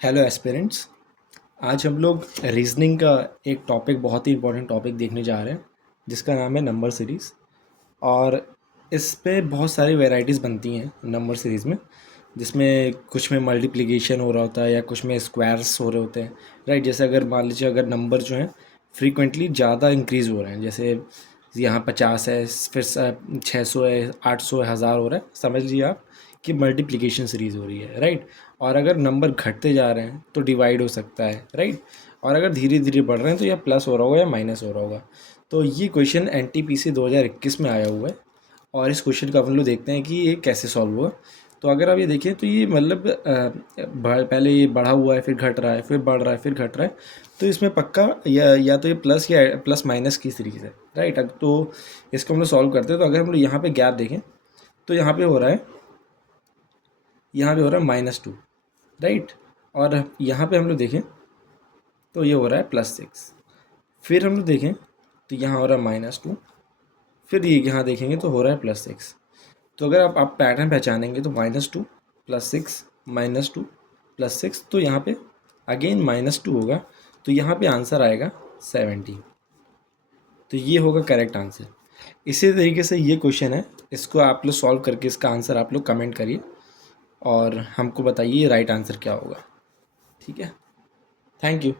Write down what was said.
Hello aspirants. आज हम लोग रीजनिंग का एक टॉपिक, बहुत ही इंपॉर्टेंट टॉपिक देखने जा रहे हैं जिसका नाम है नंबर सीरीज़। और इस पे बहुत सारी वैरायटीज़ बनती हैं नंबर सीरीज़ में, जिसमें कुछ में मल्टीप्लिकेशन हो रहा होता है या कुछ में स्क्वायर्स हो रहे होते हैं। राइट, जैसे अगर मान लीजिए अगर नंबर जो हैं फ्रीक्वेंटली ज़्यादा इंक्रीज़ हो रहे हैं, जैसे यहाँ 50 है, फिर 600 है, 800 है, 1000 हो रहा है, समझ लीजिए आप कि मल्टीप्लिकेशन सीरीज़ हो रही है। राइट, और अगर नंबर घटते जा रहे हैं तो डिवाइड हो सकता है। राइट, और अगर धीरे धीरे बढ़ रहे हैं तो या प्लस हो रहा होगा या माइनस हो रहा होगा। तो ये क्वेश्चन NTPC 2021 में आया हुआ है और इस क्वेश्चन का अपन लोग देखते हैं कि ये कैसे सॉल्व हुआ। तो अगर आप ये देखें तो ये मतलब पहले ये बढ़ा हुआ है, फिर घट रहा है, फिर बढ़ रहा है, फिर घट रहा है। तो इसमें पक्का या तो ये प्लस या प्लस माइनस की सीरीज़ है। राइट, तो इसको हम लोग सॉल्व करते हैं। तो अगर हम लोग यहाँ पे गैप देखें तो यहाँ पे हो रहा है, -2। राइट, और यहाँ पे हम लोग देखें तो ये हो रहा है +6। फिर हम लोग देखें तो यहाँ हो रहा है -2। फिर ये यहाँ देखेंगे तो हो रहा है +6। तो अगर आप पैटर्न पहचानेंगे तो -2 +6 -2 +6, तो यहाँ पे अगेन -2 होगा। तो यहाँ पे आंसर आएगा 17। तो ये होगा करेक्ट आंसर। इसी तरीके से ये क्वेश्चन है, इसको आप लोग सॉल्व करके इसका आंसर आप लोग कमेंट करिए और हमको बताइए राइट आंसर क्या होगा। ठीक है, थैंक यू।